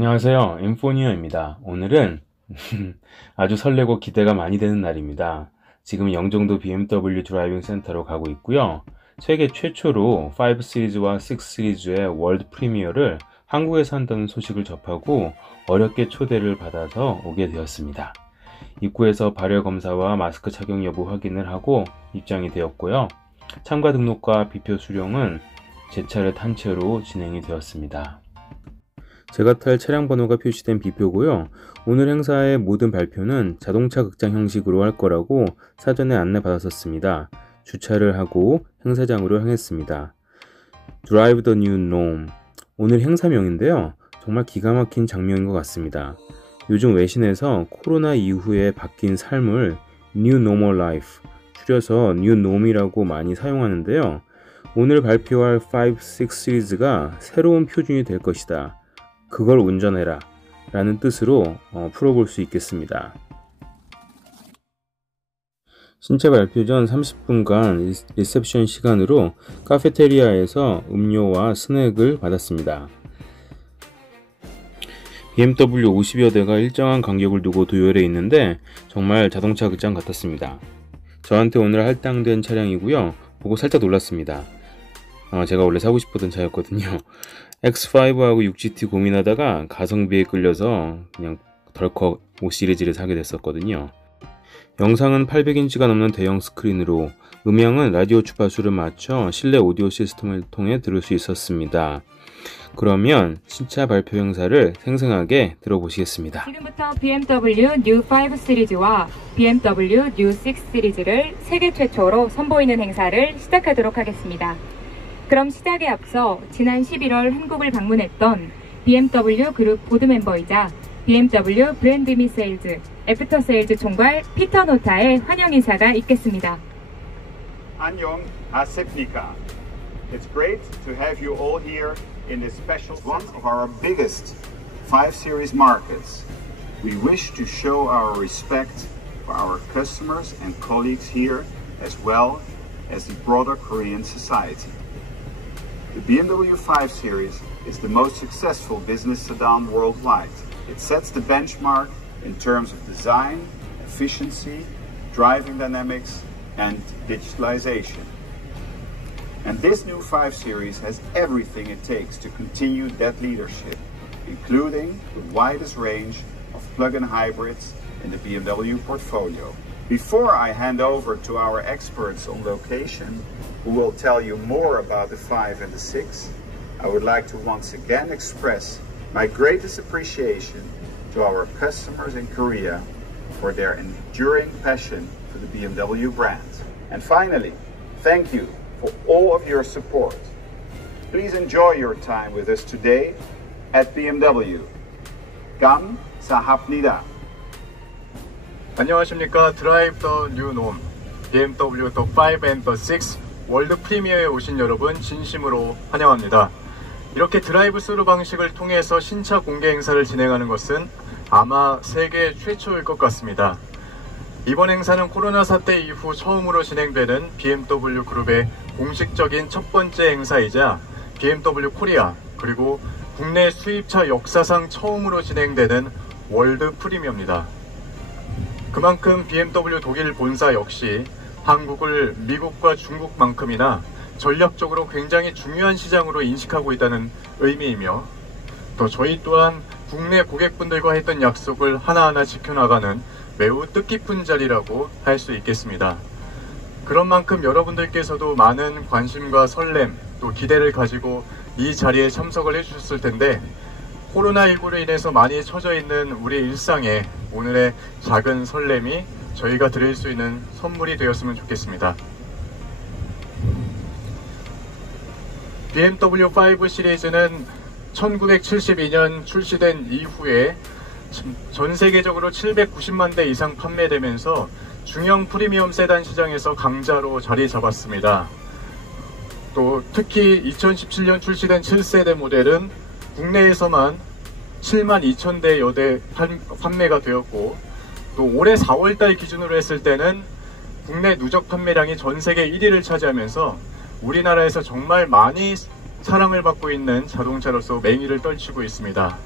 안녕하세요. 엠포니어입니다. 오늘은 아주 설레고 기대가 많이 되는 날입니다. 지금 영종도 BMW 드라이빙 센터로 가고 있고요. 세계 최초로 5 시리즈와 6 시리즈의 월드 프리미어를 한국에서 한다는 소식을 접하고 어렵게 초대를 받아서 오게 되었습니다. 입구에서 발열 검사와 마스크 착용 여부 확인을 하고 입장이 되었고요. 참가 등록과 비표 수령은 제 차를 탄 채로 진행이 되었습니다. 제가 탈 차량 번호가 표시된 비표고요. 오늘 행사의 모든 발표는 자동차 극장 형식으로 할 거라고 사전에 안내 받았었습니다. 주차를 하고 행사장으로 향했습니다. Drive the New Norm. 오늘 행사명인데요. 정말 기가 막힌 장면인 것 같습니다. 요즘 외신에서 코로나 이후에 바뀐 삶을 New Normal Life, 줄여서 New Norm이라고 많이 사용하는데요. 오늘 발표할 5, 6 시리즈가 새로운 표준이 될 것이다. 그걸 운전해라 라는 뜻으로 풀어볼 수 있겠습니다. 신차 발표 전 30분간 리셉션 시간으로 카페테리아에서 음료와 스낵을 받았습니다. BMW 50여 대가 일정한 간격을 두고 도열해 있는데 정말 자동차 극장 같았습니다. 저한테 오늘 할당된 차량이고요. 보고 살짝 놀랐습니다. 제가 원래 사고 싶었던 차였거든요. X5하고 6GT 고민하다가 가성비에 끌려서 그냥 덜컥 5 시리즈를 사게 됐었거든요. 영상은 800인치가 넘는 대형 스크린으로, 음향은 라디오 주파수를 맞춰 실내 오디오 시스템을 통해 들을 수 있었습니다. 그러면 신차 발표 행사를 생생하게 들어보시겠습니다. 지금부터 BMW New 5 시리즈와 BMW New 6 시리즈를 세계 최초로 선보이는 행사를 시작하도록 하겠습니다. 그럼 시작에 앞서 지난 11월 한국을 방문했던 BMW 그룹 보드 멤버이자 BMW 브랜드 및 세일즈, 애프터 세일즈 총괄 피터 노타의 환영 인사가 있겠습니다. 안녕, 아셉니까. It's great to have you all here in this special one of our biggest 5 Series markets. We wish to show our respect for our customers and colleagues here as well as the broader Korean society. The BMW 5 Series is the most successful business sedan worldwide. It sets the benchmark in terms of design, efficiency, driving dynamics, and digitalization. And this new 5 Series has everything it takes to continue that leadership, including the widest range of plug-in hybrids in the BMW portfolio. Before I hand over to our experts on location, who will tell you more about the 5 and the 6, I would like to once again express my greatest appreciation to our customers in Korea for their enduring passion for the BMW brand. And finally, thank you for all of your support. Please enjoy your time with us today at BMW. 감사합니다. 안녕하십니까. 드라이브 더 뉴 놈 BMW 더 5 and the 6 월드 프리미어에 오신 여러분 진심으로 환영합니다. 이렇게 드라이브 스루 방식을 통해서 신차 공개 행사를 진행하는 것은 아마 세계 최초일 것 같습니다. 이번 행사는 코로나 사태 이후 처음으로 진행되는 BMW 그룹의 공식적인 첫 번째 행사이자 BMW 코리아 그리고 국내 수입차 역사상 처음으로 진행되는 월드 프리미어입니다. 그만큼 BMW 독일 본사 역시 한국을 미국과 중국만큼이나 전략적으로 굉장히 중요한 시장으로 인식하고 있다는 의미이며, 또 저희 또한 국내 고객분들과 했던 약속을 하나하나 지켜나가는 매우 뜻깊은 자리라고 할 수 있겠습니다. 그런 만큼 여러분들께서도 많은 관심과 설렘 또 기대를 가지고 이 자리에 참석을 해주셨을 텐데, 코로나19로 인해서 많이 처져 있는 우리 일상에 오늘의 작은 설렘이 저희가 드릴 수 있는 선물이 되었으면 좋겠습니다. BMW 5 시리즈는 1972년 출시된 이후에 전 세계적으로 790만 대 이상 판매되면서 중형 프리미엄 세단 시장에서 강자로 자리 잡았습니다. 또 특히 2017년 출시된 7세대 모델은 국내에서만 7만 2천 대 여대 판매가 되었고, 또 올해 4월달 기준으로 했을 때는 국내 누적 판매량이 전 세계 1위를 차지하면서 우리나라에서 정말 많이 사랑을 받고 있는 자동차로서 맹위를 떨치고 있습니다.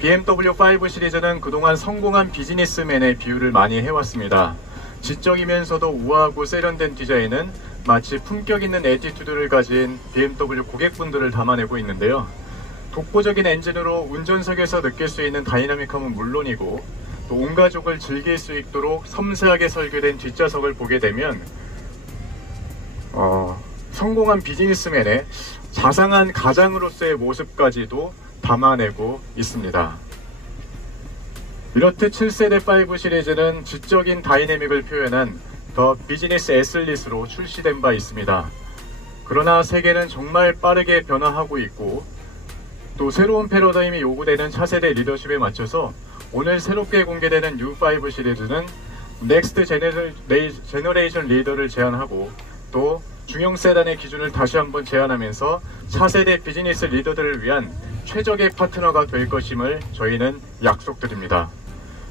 BMW 5 시리즈는 그동안 성공한 비즈니스맨의 비유를 많이 해왔습니다. 지적이면서도 우아하고 세련된 디자인은 마치 품격 있는 애티튜드를 가진 BMW 고객분들을 담아내고 있는데요. 독보적인 엔진으로 운전석에서 느낄 수 있는 다이나믹함은 물론이고 또 온 가족을 즐길 수 있도록 섬세하게 설계된 뒷좌석을 보게 되면 성공한 비즈니스맨의 자상한 가장으로서의 모습까지도 담아내고 있습니다. 이렇듯 7세대 5 시리즈는 지적인 다이내믹을 표현한 더 비즈니스 S릿으로 출시된 바 있습니다. 그러나 세계는 정말 빠르게 변화하고 있고 또 새로운 패러다임이 요구되는 차세대 리더십에 맞춰서 오늘 새롭게 공개되는 U5 시리즈는 넥스트 제너레이션 리더를 제안하고 또 중형 세단의 기준을 다시 한번 제안하면서 차세대 비즈니스 리더들을 위한 최적의 파트너가 될 것임을 저희는 약속드립니다.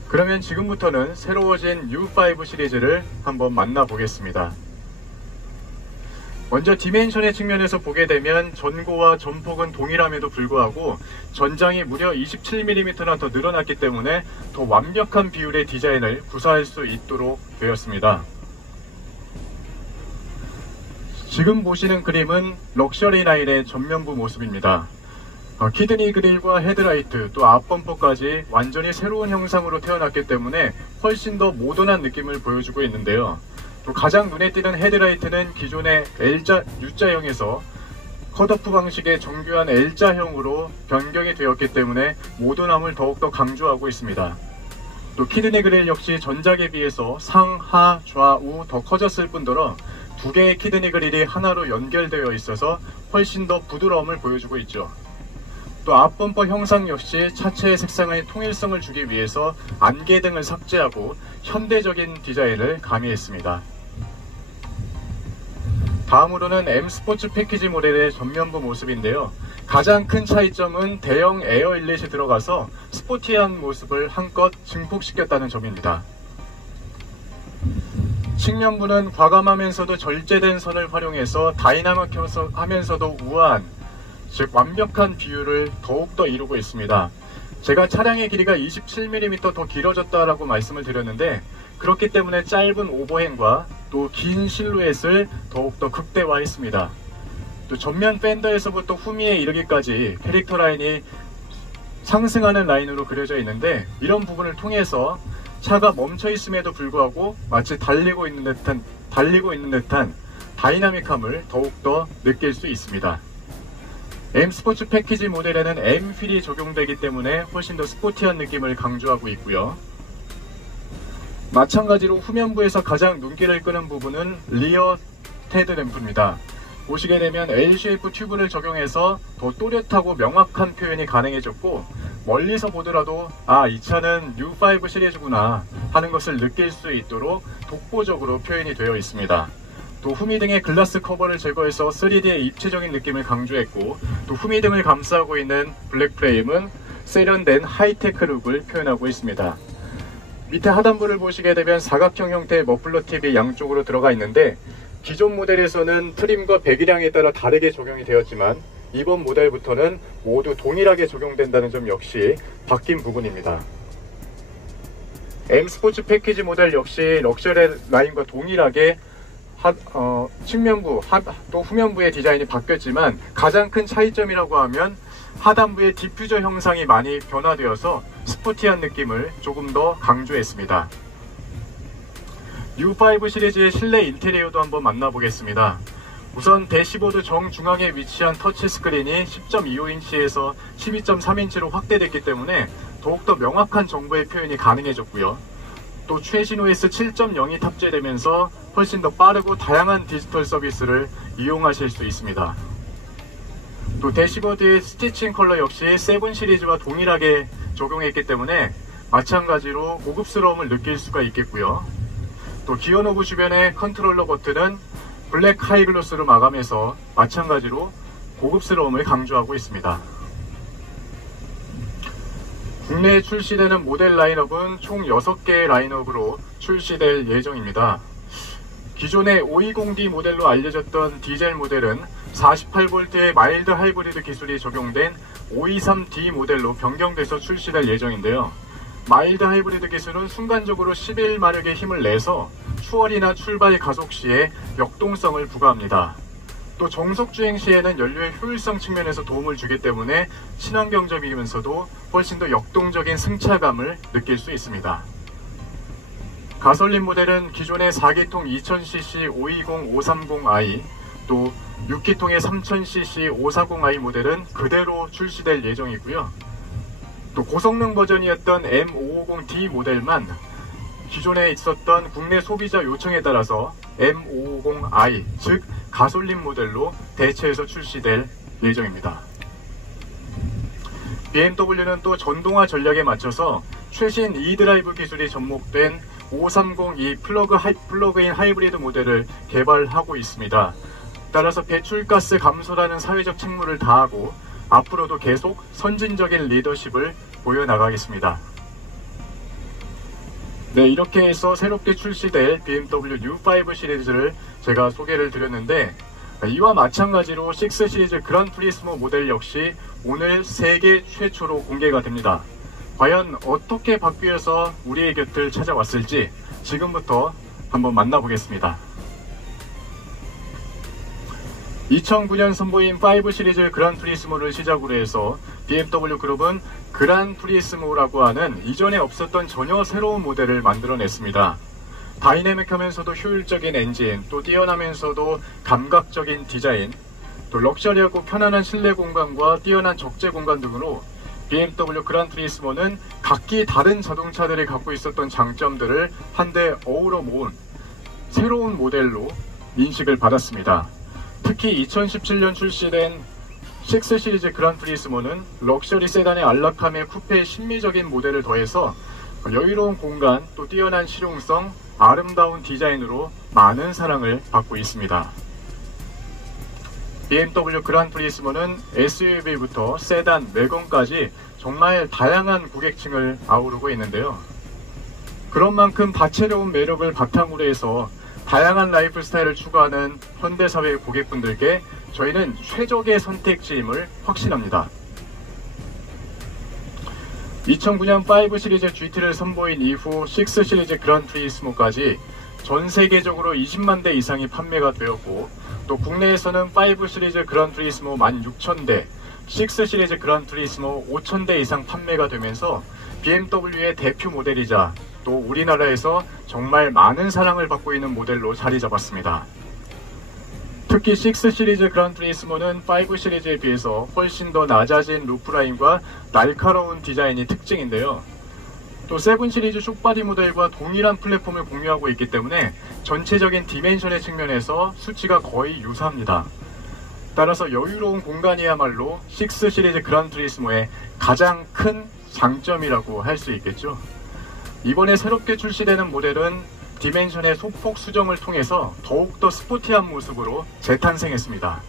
그러면 지금부터는 새로워진 U5 시리즈를 한번 만나보겠습니다. 먼저 디멘션의 측면에서 보게 되면 전고와 전폭은 동일함에도 불구하고 전장이 무려 27mm나 더 늘어났기 때문에 더 완벽한 비율의 디자인을 구사할 수 있도록 되었습니다. 지금 보시는 그림은 럭셔리 라인의 전면부 모습입니다. 키드니 그릴과 헤드라이트 또 앞범퍼까지 완전히 새로운 형상으로 태어났기 때문에 훨씬 더 모던한 느낌을 보여주고 있는데요. 또 가장 눈에 띄는 헤드라이트는 기존의 U자형에서 컷오프 방식의 정교한 L자형으로 변경이 되었기 때문에 모던함을 더욱더 강조하고 있습니다. 또 키드니 그릴 역시 전작에 비해서 상, 하, 좌우 더 커졌을 뿐더러 두 개의 키드니 그릴이 하나로 연결되어 있어서 훨씬 더 부드러움을 보여주고 있죠. 또 앞범퍼 형상 역시 차체의 색상의 통일성을 주기 위해서 안개등을 삭제하고 현대적인 디자인을 가미했습니다. 다음으로는 M 스포츠 패키지 모델의 전면부 모습인데요. 가장 큰 차이점은 대형 에어 인렛이 들어가서 스포티한 모습을 한껏 증폭시켰다는 점입니다. 측면부는 과감하면서도 절제된 선을 활용해서 다이나믹하면서도 우아한 즉 완벽한 비율을 더욱더 이루고 있습니다. 제가 차량의 길이가 27mm 더 길어졌다라고 말씀을 드렸는데 그렇기 때문에 짧은 오버행과 또 긴 실루엣을 더욱더 극대화했습니다. 또 전면 팬더에서부터 후미에 이르기까지 캐릭터 라인이 상승하는 라인으로 그려져 있는데 이런 부분을 통해서 차가 멈춰 있음에도 불구하고 마치 달리고 있는 듯한 다이나믹함을 더욱더 느낄 수 있습니다. M 스포츠 패키지 모델에는 M 휠이 적용되기 때문에 훨씬 더 스포티한 느낌을 강조하고 있고요. 마찬가지로 후면부에서 가장 눈길을 끄는 부분은 리어 테드램프입니다. 보시게 되면 L-쉐이프 튜브를 적용해서 더 또렷하고 명확한 표현이 가능해졌고 멀리서 보더라도 이 차는 U5 시리즈구나 하는 것을 느낄 수 있도록 독보적으로 표현이 되어 있습니다. 또 후미등의 글라스 커버를 제거해서 3D의 입체적인 느낌을 강조했고 또 후미등을 감싸고 있는 블랙 프레임은 세련된 하이테크 룩을 표현하고 있습니다. 밑에 하단부를 보시게 되면 사각형 형태의 머플러 팁이 양쪽으로 들어가 있는데 기존 모델에서는 트림과 배기량에 따라 다르게 적용이 되었지만 이번 모델부터는 모두 동일하게 적용된다는 점 역시 바뀐 부분입니다. M 스포츠 패키지 모델 역시 럭셔리 라인과 동일하게 측면부 또 후면부의 디자인이 바뀌었지만 가장 큰 차이점이라고 하면 하단부의 디퓨저 형상이 많이 변화되어서 스포티한 느낌을 조금 더 강조했습니다. U5 시리즈의 실내 인테리어도 한번 만나보겠습니다. 우선 대시보드 정중앙에 위치한 터치스크린이 10.25인치에서 12.3인치로 확대됐기 때문에 더욱더 명확한 정보의 표현이 가능해졌고요. 또 최신 OS 7.0이 탑재되면서 훨씬 더 빠르고 다양한 디지털 서비스를 이용하실 수 있습니다. 또 대시보드의 스티칭 컬러 역시 7 시리즈와 동일하게 적용했기 때문에 마찬가지로 고급스러움을 느낄 수가 있겠고요. 또 기어 노브 주변의 컨트롤러 버튼은 블랙 하이글로스로 마감해서 마찬가지로 고급스러움을 강조하고 있습니다. 국내에 출시되는 모델 라인업은 총 6개의 라인업으로 출시될 예정입니다. 기존의 520D 모델로 알려졌던 디젤 모델은 48V의 마일드 하이브리드 기술이 적용된 523D 모델로 변경돼서 출시될 예정인데요. 마일드 하이브리드 기술은 순간적으로 11마력의 힘을 내서 추월이나 출발 가속 시에 역동성을 부과합니다. 또 정속 주행 시에는 연료의 효율성 측면에서 도움을 주기 때문에 친환경적이면서도 훨씬 더 역동적인 승차감을 느낄 수 있습니다. 가솔린 모델은 기존의 4기통 2000cc 520-530i 또 6기통의 3000cc 540i 모델은 그대로 출시될 예정이고요. 또 고성능 버전이었던 M550D 모델만 기존에 있었던 국내 소비자 요청에 따라서 M550i 즉 가솔린 모델로 대체해서 출시될 예정입니다. BMW는 또 전동화 전략에 맞춰서 최신 e드라이브 기술이 접목된 530e 플러그인 하이브리드 모델을 개발하고 있습니다. 따라서 배출가스 감소라는 사회적 책무를 다하고 앞으로도 계속 선진적인 리더십을 보여나가겠습니다. 네, 이렇게 해서 새롭게 출시될 BMW U5 시리즈를 제가 소개를 드렸는데, 이와 마찬가지로 6 시리즈 그란 프리스모 모델 역시 오늘 세계 최초로 공개가 됩니다. 과연 어떻게 바뀌어서 우리의 곁을 찾아왔을지 지금부터 한번 만나보겠습니다. 2009년 선보인 5 시리즈 그란 프리스모를 시작으로 해서 BMW 그룹은 그란 프리스모라고 하는 이전에 없었던 전혀 새로운 모델을 만들어냈습니다. 다이내믹하면서도 효율적인 엔진, 또 뛰어나면서도 감각적인 디자인, 또 럭셔리하고 편안한 실내 공간과 뛰어난 적재 공간 등으로 BMW 그란 프리스모는 각기 다른 자동차들이 갖고 있었던 장점들을 한데 어우러 모은 새로운 모델로 인식을 받았습니다. 특히 2017년 출시된 6 시리즈 그란 프리스모는 럭셔리 세단의 안락함에 쿠페의 심미적인 모델을 더해서 여유로운 공간, 또 뛰어난 실용성, 아름다운 디자인으로 많은 사랑을 받고 있습니다. BMW 그란 프리스모는 SUV부터 세단, 외건까지 정말 다양한 고객층을 아우르고 있는데요. 그런 만큼 다채로운 매력을 바탕으로 해서 다양한 라이프 스타일을 추구하는 현대사회의 고객분들께 저희는 최적의 선택지임을 확신합니다. 2009년 5 시리즈 GT를 선보인 이후 6 시리즈 그란 프리스모까지 전 세계적으로 20만 대 이상이 판매가 되었고, 또 국내에서는 5 시리즈 그란 프리스모 16,000대, 6 시리즈 그란 프리스모 5,000대 이상 판매가 되면서 BMW의 대표 모델이자 또 우리나라에서 정말 많은 사랑을 받고 있는 모델로 자리 잡았습니다. 특히 6 시리즈 그란 프리스모는 5 시리즈에 비해서 훨씬 더 낮아진 루프라인과 날카로운 디자인이 특징인데요. 또 7 시리즈 숏바디 모델과 동일한 플랫폼을 공유하고 있기 때문에 전체적인 디멘션의 측면에서 수치가 거의 유사합니다. 따라서 여유로운 공간이야말로 6 시리즈 그란 프리스모의 가장 큰 장점이라고 할 수 있겠죠. 이번에 새롭게 출시되는 모델은 디멘션의 소폭 수정을 통해서 더욱더 스포티한 모습으로 재탄생했습니다.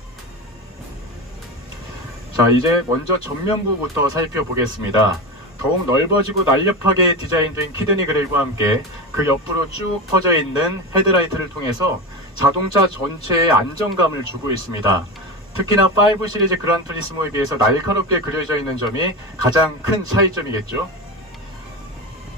자, 이제 먼저 전면부부터 살펴보겠습니다. 더욱 넓어지고 날렵하게 디자인된 키드니 그릴과 함께 그 옆으로 쭉 퍼져 있는 헤드라이트를 통해서 자동차 전체에 안정감을 주고 있습니다. 특히나 5 시리즈 그란 프리스모에 비해서 날카롭게 그려져 있는 점이 가장 큰 차이점이겠죠.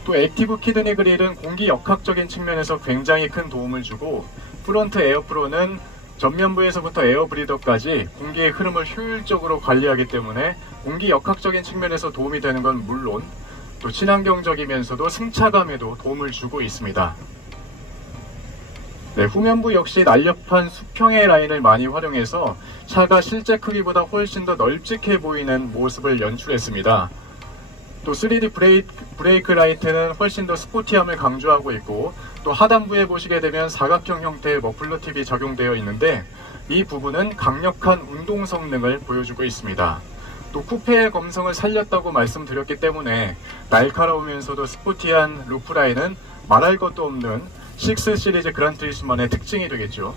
또 액티브 키드니 그릴은 공기 역학적인 측면에서 굉장히 큰 도움을 주고, 프론트 에어프로는 전면부에서부터 에어브리더까지 공기의 흐름을 효율적으로 관리하기 때문에 공기 역학적인 측면에서 도움이 되는 건 물론 또 친환경적이면서도 승차감에도 도움을 주고 있습니다. 네, 후면부 역시 날렵한 수평의 라인을 많이 활용해서 차가 실제 크기보다 훨씬 더 널찍해 보이는 모습을 연출했습니다. 또 3D 브레이크 라이트는 훨씬 더 스포티함을 강조하고 있고, 또 하단부에 보시게 되면 사각형 형태의 머플러 팁이 적용되어 있는데 이 부분은 강력한 운동 성능을 보여주고 있습니다. 또 쿠페의 검성을 살렸다고 말씀드렸기 때문에 날카로우면서도 스포티한 루프라인은 말할 것도 없는 6 시리즈 그란 프리스모의 특징이 되겠죠.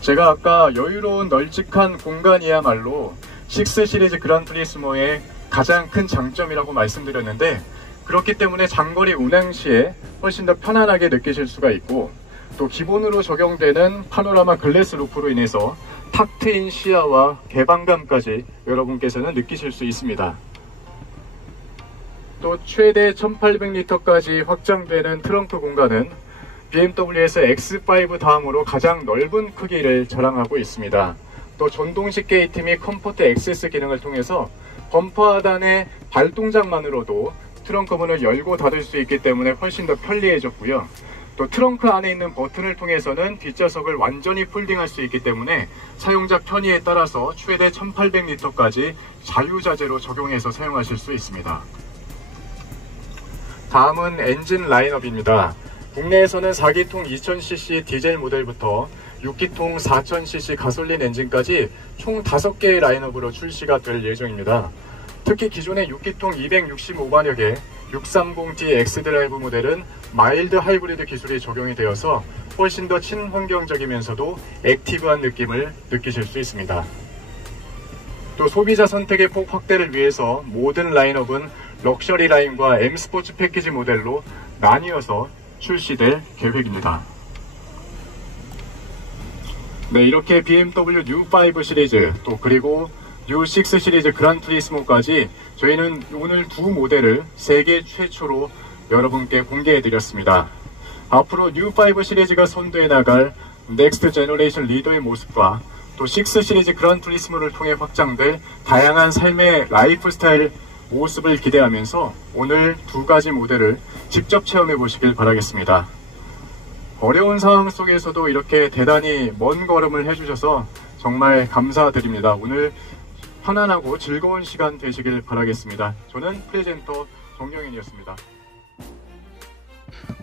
제가 아까 여유로운 널찍한 공간이야말로 6 시리즈 그란 프리스모의 가장 큰 장점이라고 말씀드렸는데, 그렇기 때문에 장거리 운행 시에 훨씬 더 편안하게 느끼실 수가 있고, 또 기본으로 적용되는 파노라마 글래스 루프로 인해서 탁 트인 시야와 개방감까지 여러분께서는 느끼실 수 있습니다. 또 최대 1800리터까지 확장되는 트렁크 공간은 BMW에서 X5 다음으로 가장 넓은 크기를 자랑하고 있습니다. 또 전동식 게이트 및 컴포트 액세스 기능을 통해서 범퍼 하단의 발 동작만으로도 트렁크 문을 열고 닫을 수 있기 때문에 훨씬 더 편리해졌고요. 또 트렁크 안에 있는 버튼을 통해서는 뒷좌석을 완전히 폴딩할 수 있기 때문에 사용자 편의에 따라서 최대 1800리터까지 자유자재로 적용해서 사용하실 수 있습니다. 다음은 엔진 라인업입니다. 국내에서는 4기통 2000cc 디젤 모델부터 6기통 4000cc 가솔린 엔진까지 총 5개의 라인업으로 출시가 될 예정입니다. 특히 기존의 6기통 265마력의 630D X드라이브 모델은 마일드 하이브리드 기술이 적용이 되어서 훨씬 더 친환경적이면서도 액티브한 느낌을 느끼실 수 있습니다. 또 소비자 선택의 폭 확대를 위해서 모든 라인업은 럭셔리 라인과 M 스포츠 패키지 모델로 나뉘어서 출시될 계획입니다. 네, 이렇게 BMW 뉴5 시리즈 또 그리고 뉴6 시리즈 그란 투리스모까지 저희는 오늘 두 모델을 세계 최초로 여러분께 공개해 드렸습니다. 앞으로 뉴5 시리즈가 선도해 나갈 넥스트 제너레이션 리더의 모습과 또 6 시리즈 그란 투리스모를 통해 확장될 다양한 삶의 라이프 스타일 모습을 기대하면서 오늘 두 가지 모델을 직접 체험해 보시길 바라겠습니다. 어려운 상황 속에서도 이렇게 대단히 먼 걸음을 해주셔서 정말 감사드립니다. 오늘 편안하고 즐거운 시간 되시길 바라겠습니다. 저는 프레젠터 정영인이었습니다.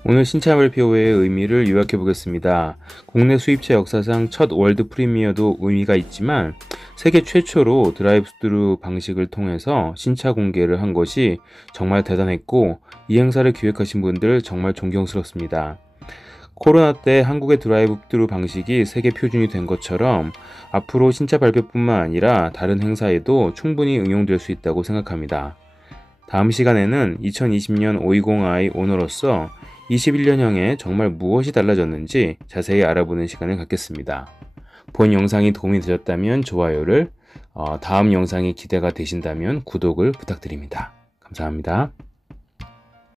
오늘 신차 발표회의 의미를 요약해 보겠습니다. 국내 수입차 역사상 첫 월드 프리미어도 의미가 있지만 세계 최초로 드라이브 스루 방식을 통해서 신차 공개를 한 것이 정말 대단했고 이 행사를 기획하신 분들 정말 존경스럽습니다. 코로나 때 한국의 드라이브 스루 방식이 세계 표준이 된 것처럼 앞으로 신차 발표뿐만 아니라 다른 행사에도 충분히 응용될 수 있다고 생각합니다. 다음 시간에는 2020년 520i 오너로서 21년형에 정말 무엇이 달라졌는지 자세히 알아보는 시간을 갖겠습니다. 본 영상이 도움이 되셨다면 좋아요를, 다음 영상이 기대가 되신다면 구독을 부탁드립니다. 감사합니다.